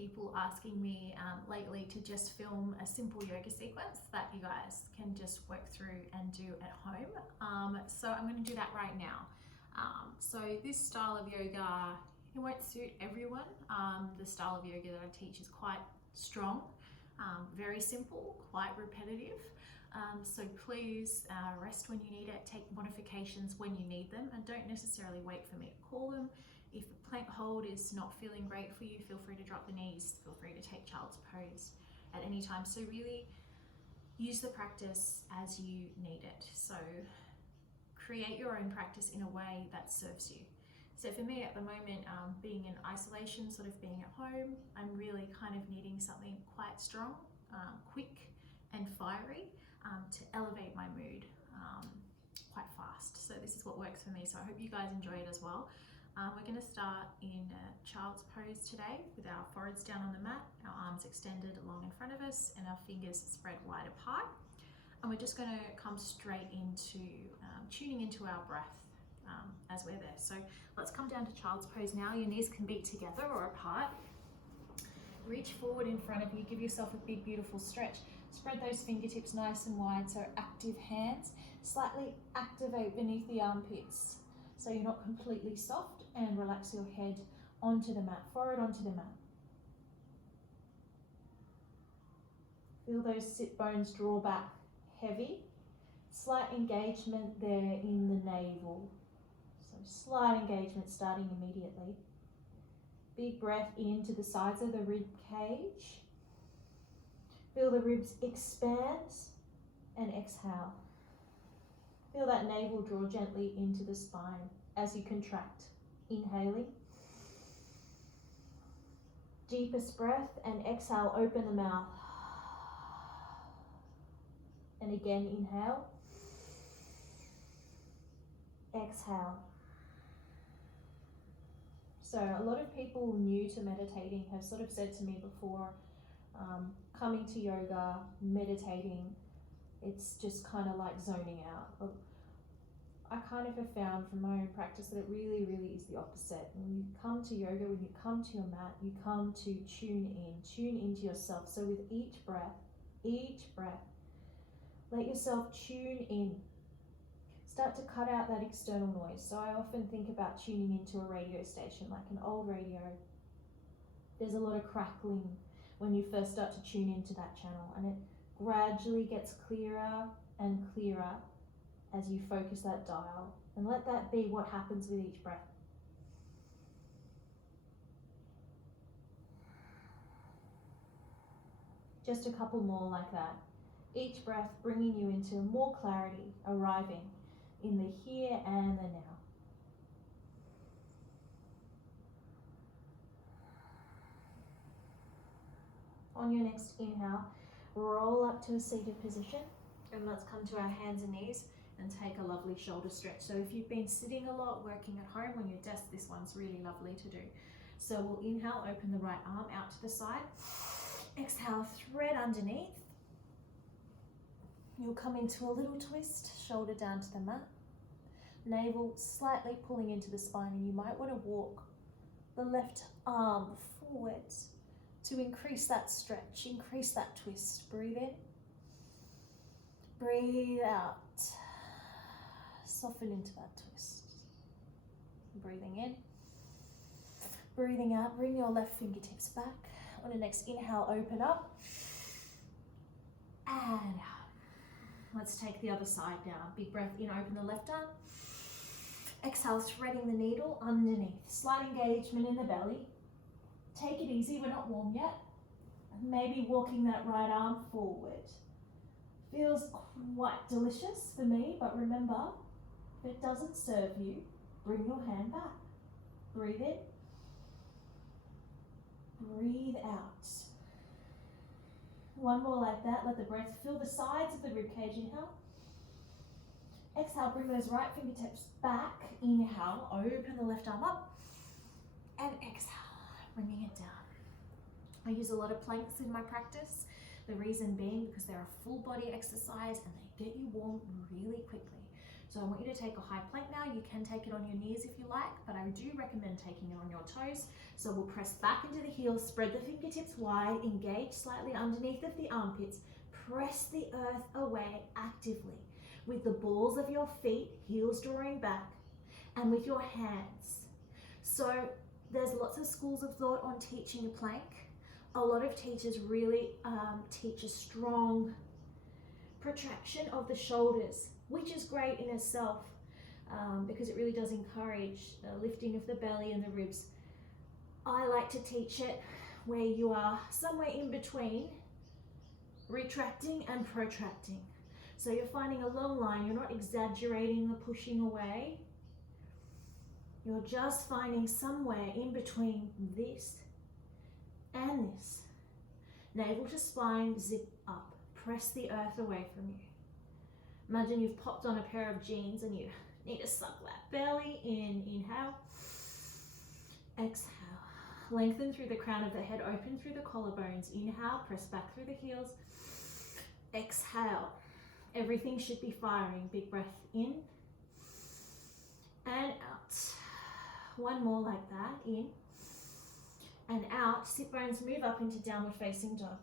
people asking me lately to just film a simple yoga sequence that you guys can just work through and do at home. So I'm going to do that right now. So this style of yoga, it won't suit everyone. The style of yoga that I teach is quite strong, very simple, quite repetitive. So please rest when you need it, take modifications when you need them, and don't necessarily wait for me to call them. If the plank hold is not feeling great for you, feel free to drop the knees, feel free to take child's pose at any time. So really use the practice as you need it. So create your own practice in a way that serves you. So for me at the moment, being in isolation, sort of being at home, I'm really kind of needing something quite strong, quick and fiery to elevate my mood quite fast. So this is what works for me. So I hope you guys enjoy it as well. We're going to start in child's pose today with our foreheads down on the mat, our arms extended long in front of us, and our fingers spread wide apart. And we're just going to come straight into tuning into our breath as we're there. So let's come down to child's pose now. Your knees can be together or apart. Reach forward in front of you, give yourself a big, beautiful stretch. Spread those fingertips nice and wide, so active hands. Slightly activate beneath the armpits, so you're not completely soft, and relax your head onto the mat, forward onto the mat. Feel those sit bones draw back heavy. Slight engagement there in the navel. So slight engagement starting immediately. Big breath into the sides of the rib cage. Feel the ribs expand and exhale. Feel that navel draw gently into the spine as you contract. Inhaling. Deepest breath, and exhale, open the mouth. And again, inhale. Exhale. So a lot of people new to meditating have sort of said to me before, coming to yoga, meditating, it's just kind of like zoning out. But I kind of have found from my own practice that it really, really is the opposite. When you come to yoga, when you come to your mat, you come to tune into yourself. So with each breath, let yourself tune in. Start to cut out that external noise. So I often think about tuning into a radio station, like an old radio. There's a lot of crackling when you first start to tune into that channel, and it gradually gets clearer and clearer as you focus that dial, and let that be what happens with each breath. Just a couple more like that. Each breath bringing you into more clarity, arriving in the here and the now. On your next inhale, roll up to a seated position, and let's come to our hands and knees and take a lovely shoulder stretch. So if you've been sitting a lot, working at home on your desk, this one's really lovely to do. So we'll inhale, open the right arm out to the side. Exhale, thread underneath. You'll come into a little twist, shoulder down to the mat. Navel slightly pulling into the spine, and you might want to walk the left arm forwards to increase that stretch, increase that twist. Breathe in. Breathe out. Soften into that twist. Breathing in. Breathing out, bring your left fingertips back. On the next inhale, open up. And out. Let's take the other side now. Big breath in, open the left arm. Exhale, threading the needle underneath. Slight engagement in the belly. Take it easy, we're not warm yet. Maybe walking that right arm forward. Feels quite delicious for me, but remember, if it doesn't serve you, bring your hand back. Breathe in. Breathe out. One more like that. Let the breath fill the sides of the ribcage. Inhale. Exhale, bring those right fingertips back. Inhale, open the left arm up. And exhale, bringing it down. I use a lot of planks in my practice. The reason being because they're a full body exercise and they get you warm really quickly. So I want you to take a high plank now. You can take it on your knees if you like, but I do recommend taking it on your toes. So we'll press back into the heels, spread the fingertips wide, engage slightly underneath of the armpits, press the earth away actively with the balls of your feet, heels drawing back, and with your hands. So there's lots of schools of thought on teaching a plank. A lot of teachers really teach a strong protraction of the shoulders, which is great in itself because it really does encourage the lifting of the belly and the ribs. I like to teach it where you are somewhere in between retracting and protracting. So you're finding a long line, you're not exaggerating the pushing away. You're just finding somewhere in between this and this. Navel to spine, zip up. Press the earth away from you. Imagine you've popped on a pair of jeans and you need to suck that belly in. Inhale. Exhale. Lengthen through the crown of the head, open through the collarbones. Inhale, press back through the heels. Exhale. Everything should be firing. Big breath in and out. One more like that. In and out. Sit bones move up into downward facing dog.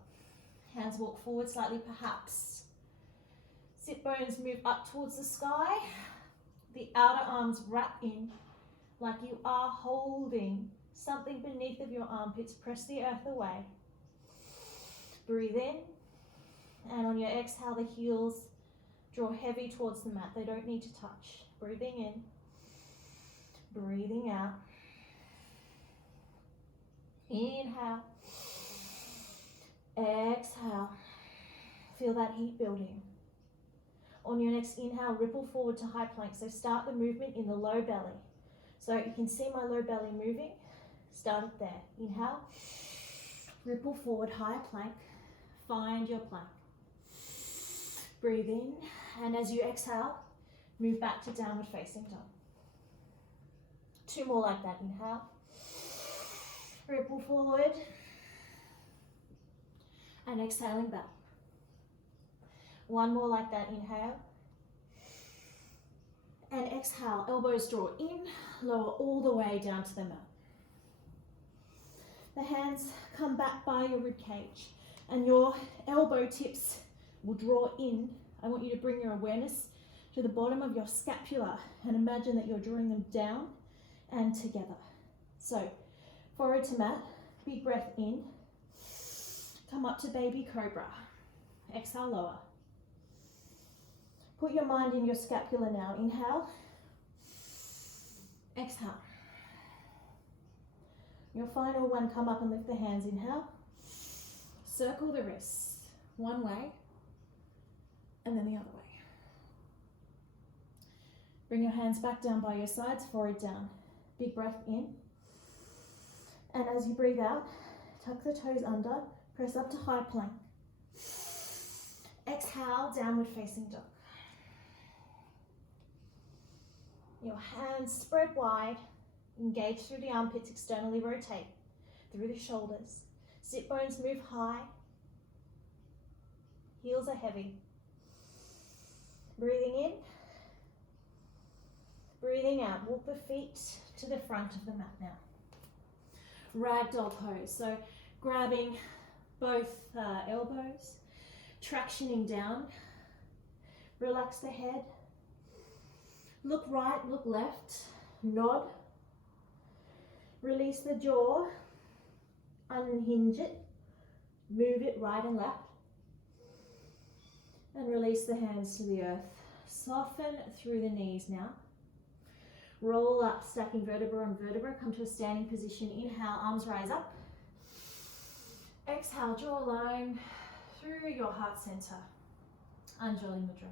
Hands walk forward slightly perhaps. Sit bones move up towards the sky. The outer arms wrap in like you are holding something beneath of your armpits. Press the earth away. Breathe in. And on your exhale, the heels draw heavy towards the mat. They don't need to touch. Breathing in. Breathing out. Inhale. Exhale. Feel that heat building. On your next inhale, ripple forward to high plank. So start the movement in the low belly. So you can see my low belly moving. Start it there. Inhale. Ripple forward, high plank. Find your plank. Breathe in. And as you exhale, move back to downward facing dog. Two more like that. Inhale. Ripple forward. And exhaling back. One more like that. Inhale. And exhale. Elbows draw in. Lower all the way down to the mat. The hands come back by your rib cage. And your elbow tips will draw in. I want you to bring your awareness to the bottom of your scapula and imagine that you're drawing them down and together. So, forehead to mat, big breath in. Come up to baby cobra. Exhale, lower. Put your mind in your scapula now. Inhale. Exhale. Your final one, come up and lift the hands. Inhale. Circle the wrists. One way and then the other way. Bring your hands back down by your sides, forehead down. Big breath in. And as you breathe out, tuck the toes under, press up to high plank. Exhale, downward facing dog. Your hands spread wide, engage through the armpits, externally rotate through the shoulders. Sit bones move high. Heels are heavy. Breathing in. Breathing out. Walk the feet to the front of the mat now. Ragdoll pose. So grabbing both elbows, tractioning down. Relax the head. Look right, look left. Nod. Release the jaw. Unhinge it. Move it right and left. And release the hands to the earth. Soften through the knees now. Roll up, stacking vertebra on vertebra. Come to a standing position. Inhale, arms rise up. Exhale, draw a line through your heart center. Anjali Mudra.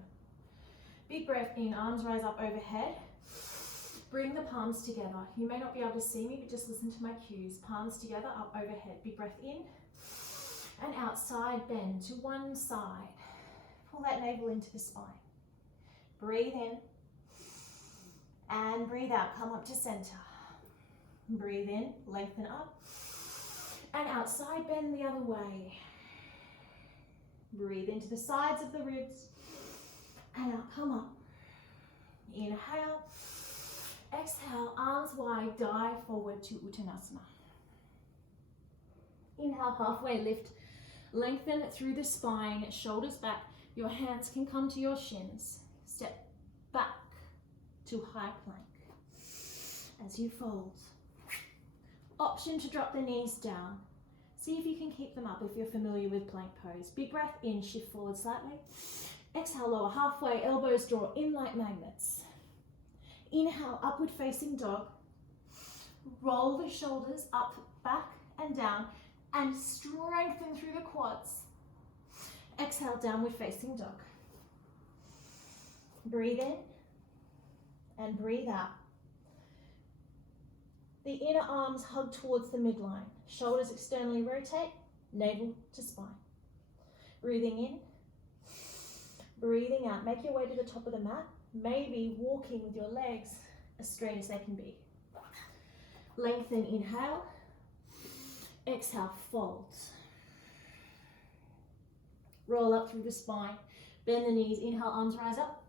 Big breath in, arms rise up overhead. Bring the palms together. You may not be able to see me, but just listen to my cues. Palms together, up overhead. Big breath in. And outside bend to one side. Pull that navel into the spine. Breathe in. And breathe out. Come up to center. Breathe in. Lengthen up. And outside bend the other way. Breathe into the sides of the ribs. And out. Come up. Inhale. Exhale, arms wide, dive forward to Uttanasana. Inhale, halfway lift. Lengthen through the spine, shoulders back. Your hands can come to your shins. Step back to high plank as you fold. Option to drop the knees down. See if you can keep them up if you're familiar with plank pose. Big breath in, shift forward slightly. Exhale, lower halfway, elbows draw in like magnets. Inhale, upward facing dog. Roll the shoulders up, back and down, and strengthen through the quads. Exhale, downward facing dog. Breathe in and breathe out. The inner arms hug towards the midline. Shoulders externally rotate, navel to spine. Breathing in, breathing out. Make your way to the top of the mat. Maybe walking with your legs as straight as they can be. Lengthen, inhale. Exhale, fold. Roll up through the spine. Bend the knees. Inhale, arms rise up.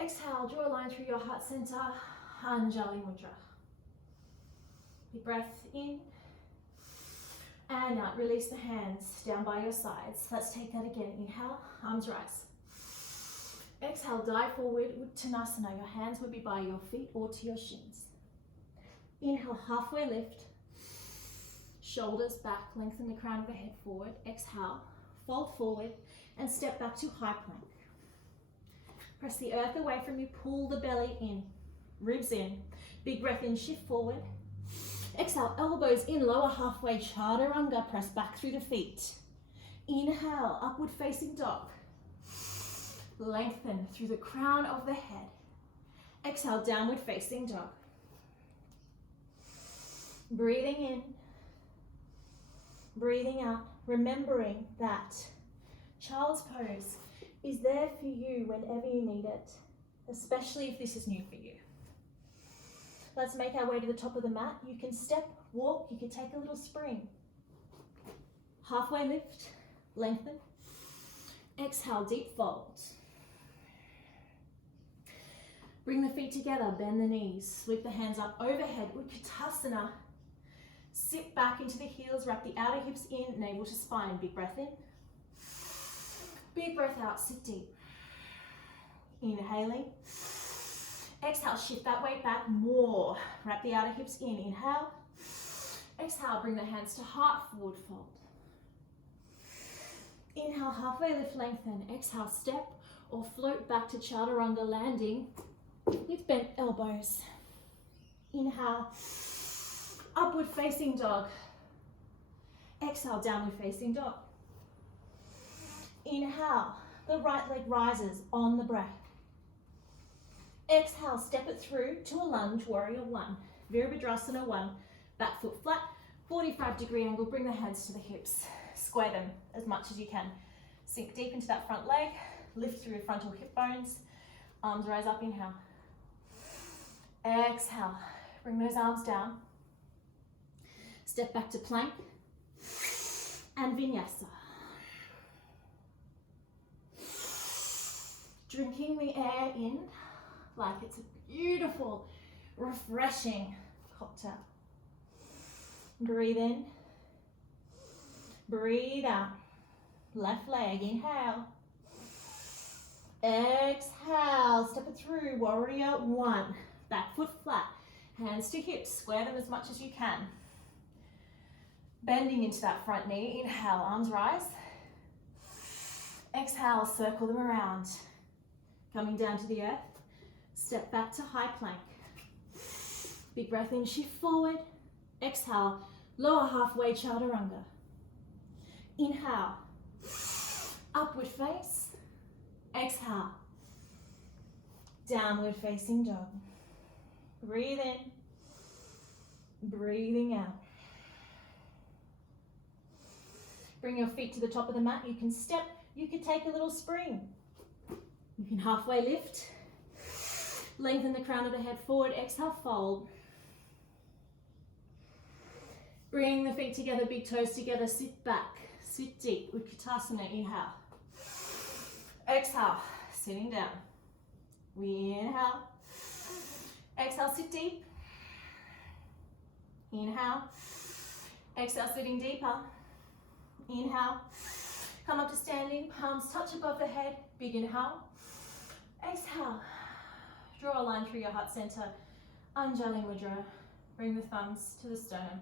Exhale, draw a line through your heart center. Anjali Mudra. Big breath in. And out. Release the hands down by your sides. Let's take that again. Inhale, arms rise. Exhale, dive forward, Uttanasana. Your hands would be by your feet or to your shins. Inhale, halfway lift. Shoulders back, lengthen the crown of the head forward. Exhale, fold forward and step back to high plank. Press the earth away from you, pull the belly in, ribs in. Big breath in, shift forward. Exhale, elbows in, lower halfway, chaturanga, press back through the feet. Inhale, upward facing dog. Lengthen through the crown of the head. Exhale, downward facing dog. Breathing in, breathing out, remembering that child's pose is there for you whenever you need it, especially if this is new for you. Let's make our way to the top of the mat. You can step, walk, you can take a little spring. Halfway lift, lengthen. Exhale, deep fold. Bring the feet together, bend the knees, sweep the hands up overhead, Utkatasana. Sit back into the heels, wrap the outer hips in, navel to spine. Big breath in. Big breath out, sit deep. Inhaling. Exhale, shift that weight back more. Wrap the outer hips in, inhale. Exhale, bring the hands to heart, forward fold. Inhale, halfway lift, lengthen. Exhale, step or float back to chaturanga, landing with bent elbows. Inhale, upward facing dog. Exhale, downward facing dog. Inhale, the right leg rises on the breath. Exhale, step it through to a lunge, warrior one. Virabhadrasana one, back foot flat, 45-degree angle, bring the hands to the hips. Square them as much as you can. Sink deep into that front leg, lift through your frontal hip bones. Arms rise up, inhale. Exhale, bring those arms down. Step back to plank and vinyasa. Drinking the air in like it's a beautiful, refreshing cocktail. Breathe in, breathe out. Left leg, inhale. Exhale, step it through, warrior one. Back foot flat, hands to hips, square them as much as you can. Bending into that front knee, inhale, arms rise. Exhale, circle them around. Coming down to the earth, step back to high plank. Big breath in, shift forward. Exhale, lower halfway, chaturanga. Inhale, upward face. Exhale, downward facing dog. Breathe in, breathing out. Bring your feet to the top of the mat. You can step, you can take a little spring. You can halfway lift. Lengthen the crown of the head forward. Exhale, fold. Bring the feet together, big toes together. Sit back, sit deep. Utkatasana, inhale. Exhale, sitting down. We inhale. Exhale, sit deep. Inhale. Exhale, sitting deeper. Inhale. Come up to standing, palms touch above the head. Big inhale. Exhale. Draw a line through your heart center. Anjali Mudra. Bring the thumbs to the sternum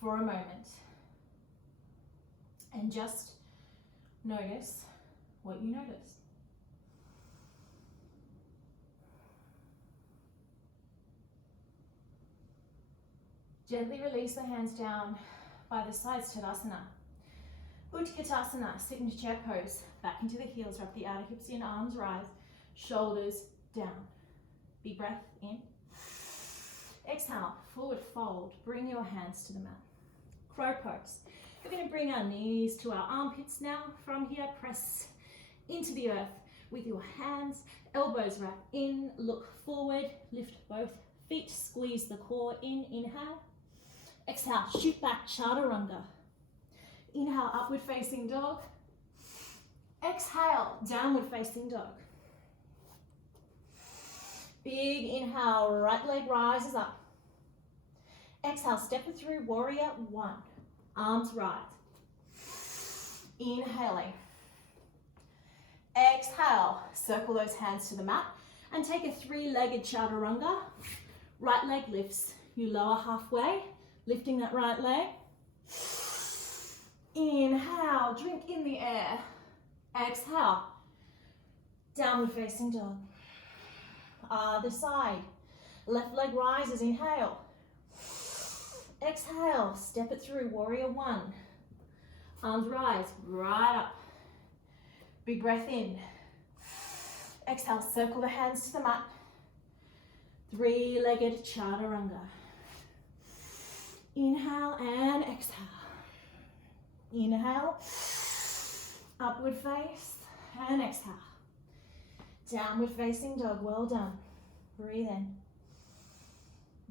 for a moment. And just notice what you notice. Gently release the hands down by the sides, Tadasana. Utkatasana, sit into chair pose. Back into the heels, wrap the outer hips in, arms rise, shoulders down. Big breath in. Exhale, forward fold. Bring your hands to the mat. Crow pose. We're going to bring our knees to our armpits now. From here, press into the earth with your hands. Elbows wrap in, look forward, lift both feet, squeeze the core in, inhale. Exhale, shoot back, chaturanga. Inhale, upward facing dog. Exhale, downward facing dog. Big inhale, right leg rises up. Exhale, step it through, warrior one. Arms rise. Inhaling. Exhale, circle those hands to the mat and take a three-legged chaturanga. Right leg lifts. You lower halfway, lifting that right leg. Inhale, drink in the air. Exhale, downward facing dog. Other side. Left leg rises, inhale. Exhale, step it through, warrior one. Arms rise, right up. Big breath in. Exhale, circle the hands to the mat. Three-legged chaturanga. Inhale and exhale. Inhale, upward face, and exhale. Downward facing dog, well done. Breathe in.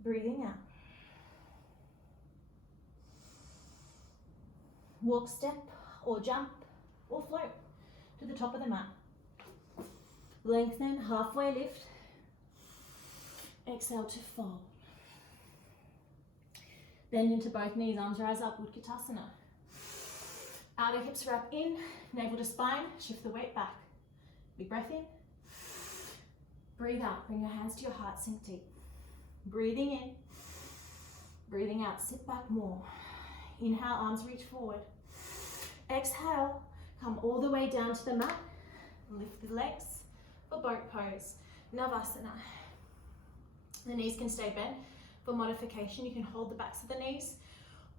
Breathing out. Walk, step, or jump, or float to the top of the mat. Lengthen, halfway lift. Exhale to fold. Bend into both knees, arms rise up, Utkatasana. Outer hips wrap in, navel to spine, shift the weight back. Big breath in. Breathe out, bring your hands to your heart, sink deep. Breathing in, breathing out, sit back more. Inhale, arms reach forward. Exhale, come all the way down to the mat. Lift the legs for boat pose, Navasana. The knees can stay bent. For modification, you can hold the backs of the knees,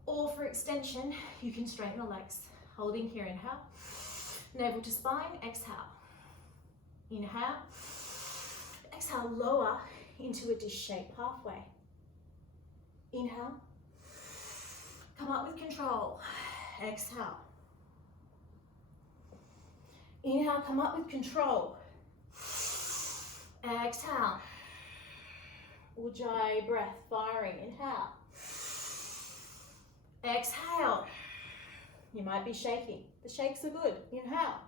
or for extension, you can straighten the legs. Holding here, inhale. Navel to spine, exhale. Inhale. Exhale, lower into a dish shape, halfway. Inhale. Come up with control. Exhale. Inhale, come up with control. Exhale. Ujjayi breath, firing. Inhale. Exhale. You might be shaking. The shakes are good. Inhale.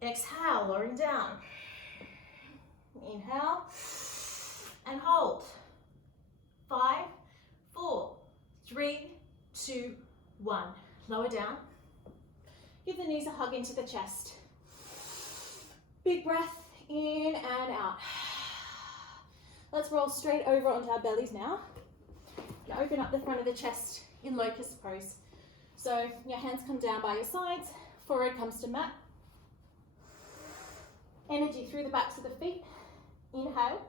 Exhale, lowering down. Inhale. And hold. 5, 4, 3, 2, 1. Lower down. Give the knees a hug into the chest. Big breath in and out. Let's roll straight over onto our bellies now. Now open up the front of the chest in locust pose. So your hands come down by your sides, forehead comes to mat. Energy through the backs of the feet. Inhale.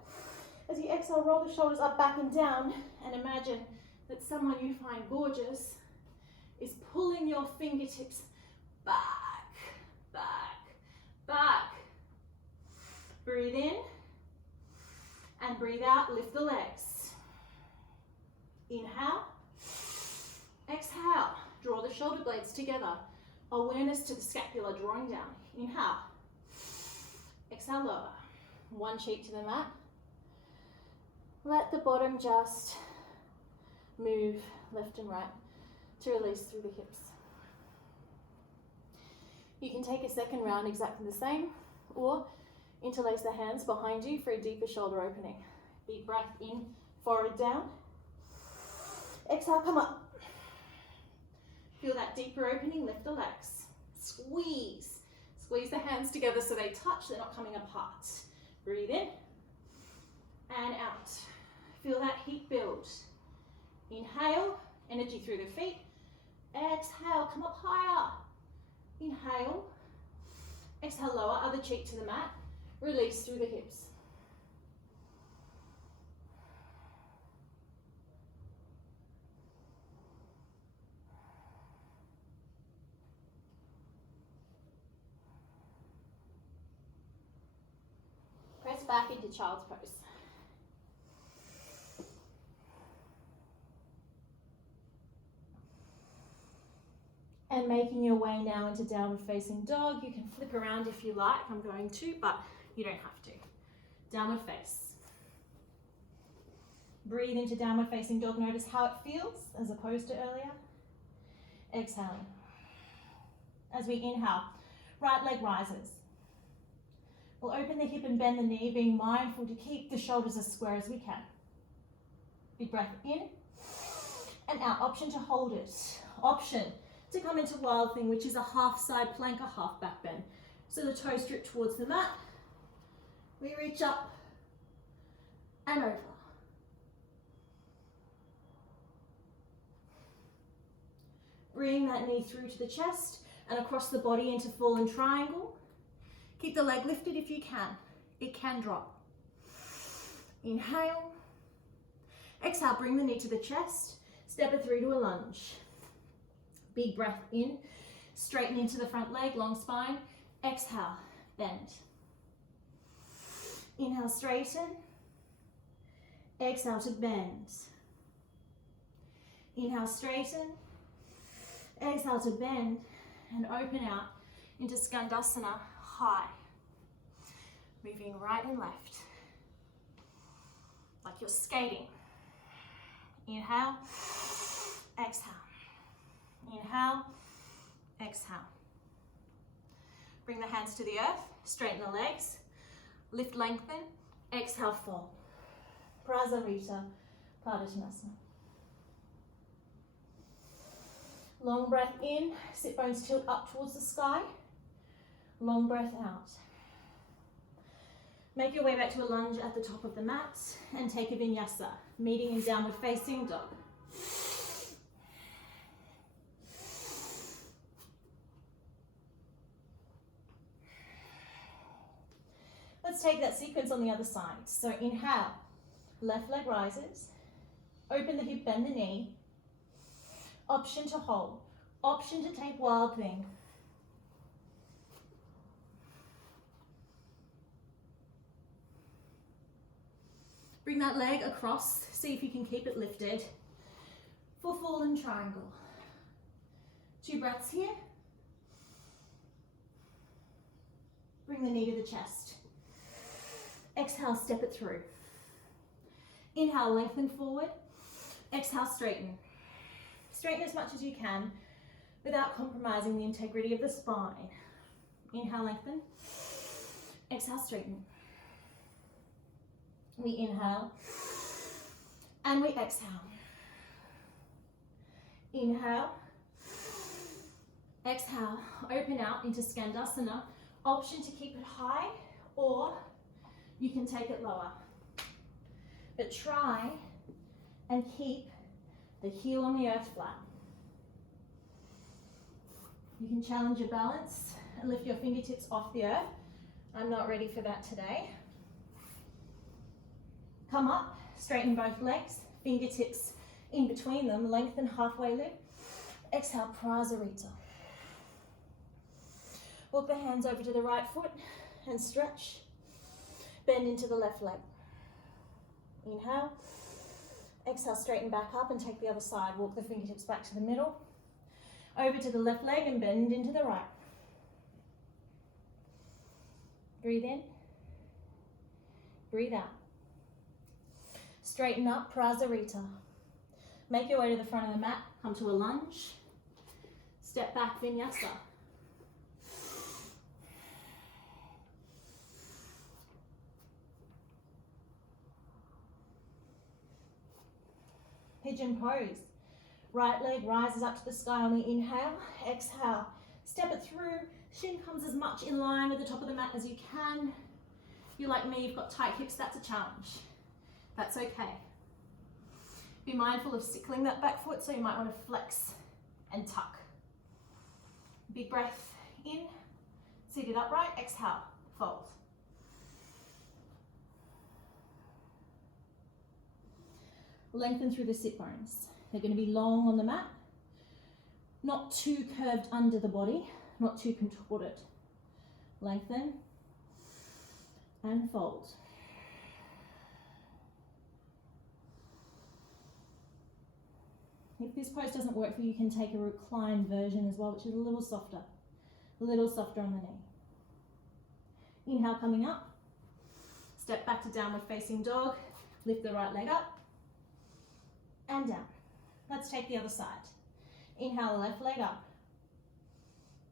As you exhale, roll the shoulders up, back and down, and imagine that someone you find gorgeous is pulling your fingertips back, back, back. Breathe in and breathe out, lift the legs. Inhale, exhale, draw the shoulder blades together. Awareness to the scapula, drawing down. Inhale, exhale, lower. One cheek to the mat. Let the bottom just move left and right to release through the hips. You can take a second round exactly the same, or Interlace the hands behind you for a deeper shoulder opening. Big breath in, forehead down. Exhale, come up. Feel that deeper opening, lift the legs. Squeeze. Squeeze the hands together so they touch, they're not coming apart. Breathe in and out. Feel that heat build. Inhale, energy through the feet. Exhale, come up higher. Inhale. Exhale, lower, other cheek to the mat. Release through the hips. Press back into child's pose. And making your way now into downward facing dog. You can flip around if you like. I'm going to, but you don't have to. Downward face. Breathe into downward facing dog. Notice how it feels as opposed to earlier. Exhaling. As we inhale, right leg rises. We'll open the hip and bend the knee, being mindful to keep the shoulders as square as we can. Big breath in and out. Option to hold it. Option to come into wild thing, which is a half side plank, a half back bend. So the toes strip towards the mat. We reach up and over. Bring that knee through to the chest and across the body into fallen triangle. Keep the leg lifted if you can. It can drop. Inhale. Exhale, bring the knee to the chest. Step it through to a lunge. Big breath in. Straighten into the front leg, long spine. Exhale, bend. Inhale, straighten. Exhale to bend. Inhale, straighten. Exhale to bend and open out into Skandasana, high. Moving right and left, like you're skating. Inhale, exhale. Inhale, exhale. Bring the hands to the earth, straighten the legs, lift, lengthen, exhale, fold. Prasarita, Padottanasana. Long breath in, sit bones tilt up towards the sky. Long breath out. Make your way back to a lunge at the top of the mat and take a vinyasa, meeting in downward facing dog. Let's take that sequence on the other side. So inhale, left leg rises, open the hip, bend the knee. Option to hold, option to take wild thing. Bring that leg across, see if you can keep it lifted for fallen triangle. 2 breaths here. Bring the knee to the chest. Exhale, step it through. Inhale, lengthen forward. Exhale, straighten. Straighten as much as you can without compromising the integrity of the spine. Inhale, lengthen. Exhale, straighten. We inhale and we exhale. Inhale, exhale, open out into Skandasana. Option to keep it high, or you can take it lower. But try and keep the heel on the earth flat. You can challenge your balance and lift your fingertips off the earth. I'm not ready for that today. Come up, straighten both legs, fingertips in between them, lengthen halfway lift. Exhale, Prasarita. Walk the hands over to the right foot and stretch. Bend into the left leg. Inhale. Exhale, straighten back up and take the other side. Walk the fingertips back to the middle. Over to the left leg and bend into the right. Breathe in. Breathe out. Straighten up, Prasarita. Make your way to the front of the mat. Come to a lunge. Step back, vinyasa. pigeon pose. Right leg rises up to the sky on the inhale. Exhale, step it through. Shin comes as much in line with the top of the mat as you can. If you're like me, you've got tight hips, that's a challenge. That's okay. Be mindful of sickling that back foot, so you might want to flex and tuck. Big breath in, seated upright, exhale, fold. Lengthen through the sit bones. They're going to be long on the mat, not too curved under the body, not too contorted. Lengthen and fold. If this pose doesn't work for you, you can take a reclined version as well, which is a little softer on the knee. Inhale, coming up. Step back to downward facing dog. Lift the right leg up and down. Let's take the other side. Inhale, left leg up.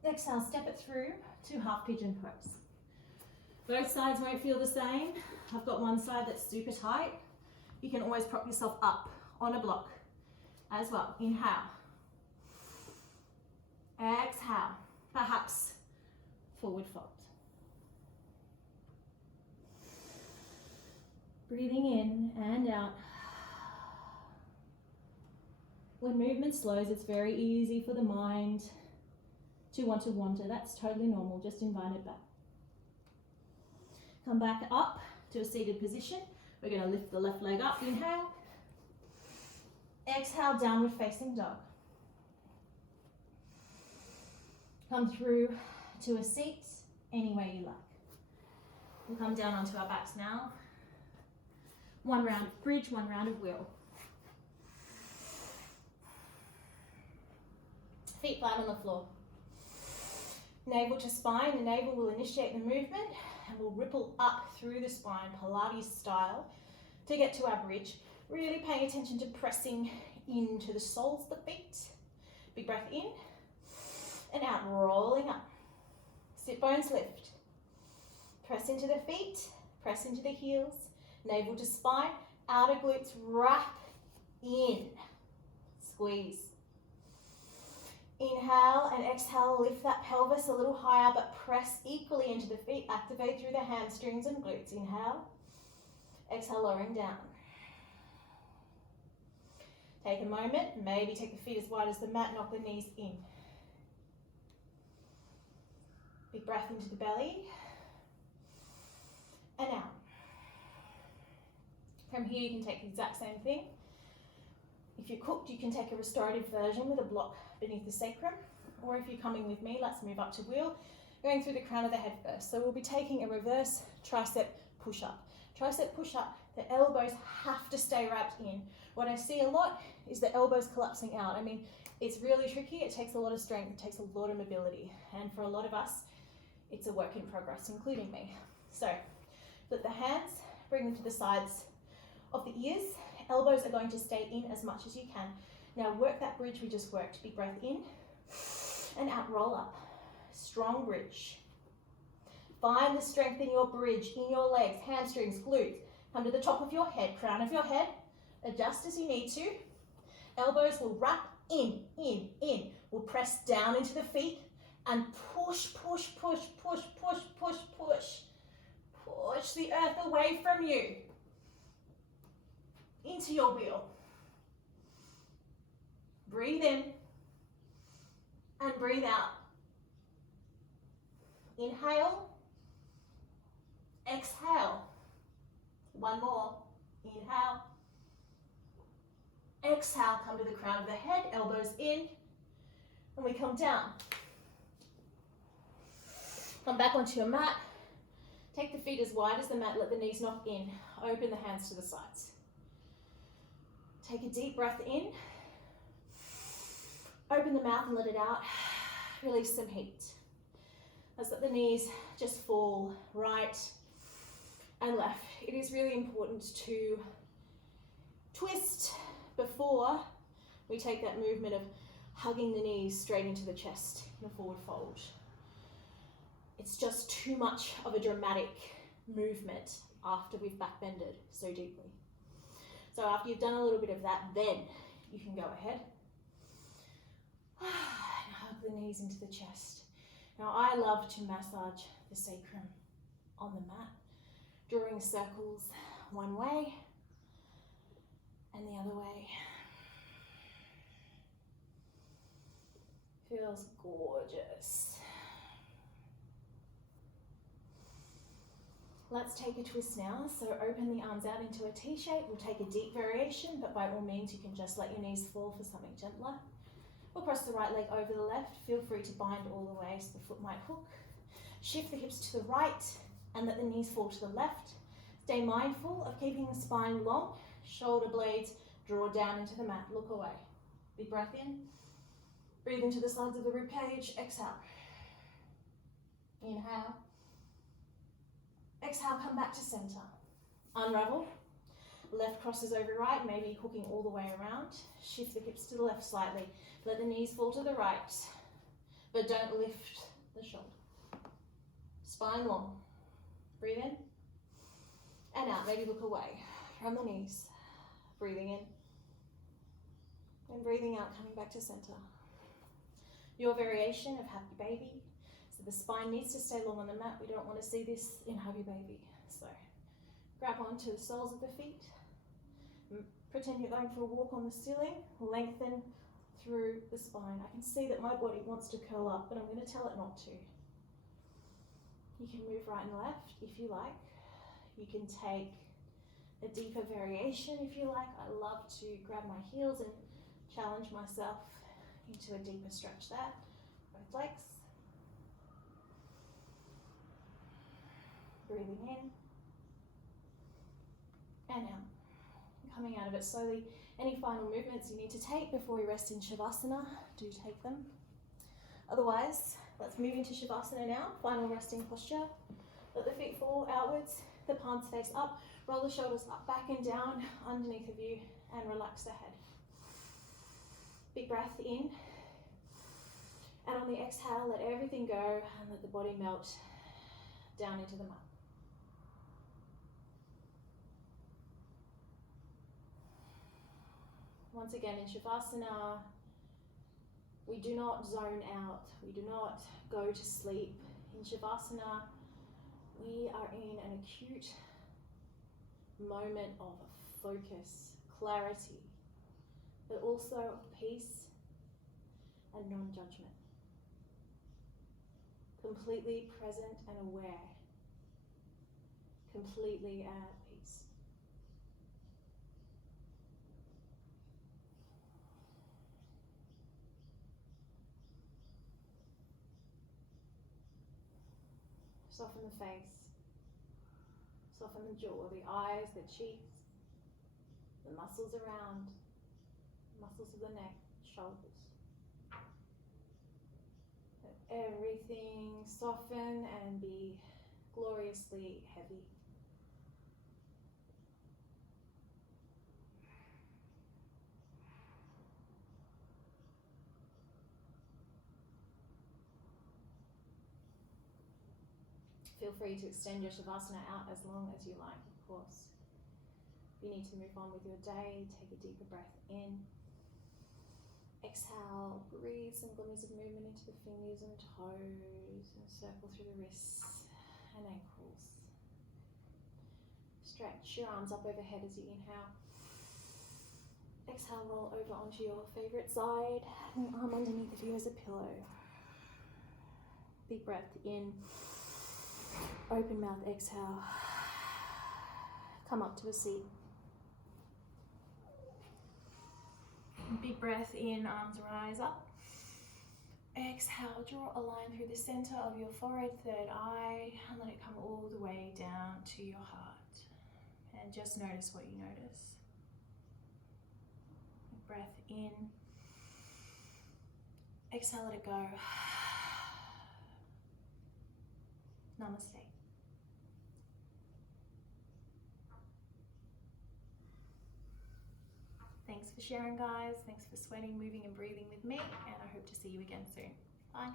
Exhale, step it through to half pigeon pose. Both sides won't feel the same. I've got one side that's super tight. You can always prop yourself up on a block as well. Inhale. Exhale. Perhaps forward fold. Breathing in and out. When movement slows, it's very easy for the mind to want to wander. That's totally normal. Just invite it back. Come back up to a seated position. We're going to lift the left leg up. Inhale. Exhale, downward facing dog. Come through to a seat any way you like. We'll come down onto our backs now. One round of bridge, one round of wheel. Feet flat on the floor. Navel to spine. The navel will initiate the movement and will ripple up through the spine, Pilates style, to get to our bridge. Really paying attention to pressing into the soles of the feet. Big breath in and out, rolling up. Sit bones lift. Press into the feet, press into the heels. Navel to spine, outer glutes wrap in. Squeeze. Inhale and exhale, lift that pelvis a little higher, but press equally into the feet. Activate through the hamstrings and glutes. Inhale. Exhale, lowering down. Take a moment, maybe take the feet as wide as the mat, knock the knees in. Big breath into the belly. And out. From here, you can take the exact same thing. If you're cooked, you can take a restorative version with a block beneath the sacrum. Or if you're coming with me, let's move up to wheel, going through the crown of the head first. So we'll be taking a reverse tricep push-up. Tricep push-up, the elbows have to stay wrapped in. What I see a lot is the elbows collapsing out. I mean, it's really tricky. It takes a lot of strength. It takes a lot of mobility. And for a lot of us, it's a work in progress, including me. So flip the hands, bring them to the sides of the ears. Elbows are going to stay in as much as you can. Now work that bridge we just worked. Big breath in and out, roll up. Strong bridge. Find the strength in your bridge, in your legs, hamstrings, glutes. Come to the top of your head, crown of your head. Adjust as you need to. Elbows will wrap in. We'll press down into the feet and push, push, push, push, push, push, push. Push the earth away from you. Into your wheel. Breathe in and breathe out. Inhale. Exhale. One more. Inhale. Exhale, come to the crown of the head, elbows in, and we come down. Come back onto your mat. Take the feet as wide as the mat, let the knees knock in. Open the hands to the sides. Take a deep breath in. Open the mouth and let it out. Release some heat. Let's let the knees just fall right and left. It is really important to twist before we take that movement of hugging the knees straight into the chest in a forward fold. It's just too much of a dramatic movement after we've backbended so deeply. So after you've done a little bit of that, then you can go ahead. And hug the knees into the chest. Now I love to massage the sacrum on the mat, drawing circles one way and the other way. Feels gorgeous. Let's take a twist now. So open the arms out into a T shape. We'll take a deep variation, but by all means you can just let your knees fall for something gentler. We'll cross the right leg over the left. Feel free to bind all the way so the foot might hook. Shift the hips to the right and let the knees fall to the left. Stay mindful of keeping the spine long. Shoulder blades draw down into the mat. Look away. Big breath in. Breathe into the sides of the ribcage. Exhale. Inhale. Exhale, come back to center. Unravel. Left crosses over right, maybe hooking all the way around. Shift the hips to the left slightly. Let the knees fall to the right, but don't lift the shoulder. Spine long. Breathe in and out. Maybe look away from the knees. Breathing in and breathing out, coming back to center. Your variation of happy baby. So the spine needs to stay long on the mat. We don't want to see this in happy baby. So grab onto the soles of the feet. Pretend you're going for a walk on the ceiling. Lengthen through the spine. I can see that my body wants to curl up, but I'm going to tell it not to. You can move right and left if you like. You can take a deeper variation if you like. I love to grab my heels and challenge myself into a deeper stretch there. Both legs. Breathing in and out. Coming out of it slowly. Any final movements you need to take before we rest in Shavasana, do take them. Otherwise, let's move into Shavasana now. Final resting posture. Let the feet fall outwards, the palms face up. Roll the shoulders up, back and down underneath of you and relax the head. Big breath in. And on the exhale, let everything go and let the body melt down into the mat. Once again, in Shavasana, we do not zone out. We do not go to sleep. In Shavasana, we are in an acute moment of focus, clarity, but also of peace and non-judgment. Completely present and aware. Completely at peace. Soften the face, soften the jaw, the eyes, the cheeks, the muscles around, muscles of the neck, shoulders. Let everything soften and be gloriously heavy. Feel free to extend your Shavasana out as long as you like, of course. If you need to move on with your day, take a deeper breath in. Exhale, breathe some glimmers of movement into the fingers and toes and circle through the wrists and ankles. Stretch your arms up overhead as you inhale. Exhale, roll over onto your favorite side and the arm underneath of you as a pillow. Big breath in. Open mouth, exhale. Come up to a seat. Big breath in, arms rise up. Exhale, draw a line through the center of your forehead, third eye, and let it come all the way down to your heart. And just notice what you notice. Big breath in. Exhale, let it go. Namaste. Thanks for sharing, guys. Thanks for sweating, moving, and breathing with me, and I hope to see you again soon. Bye.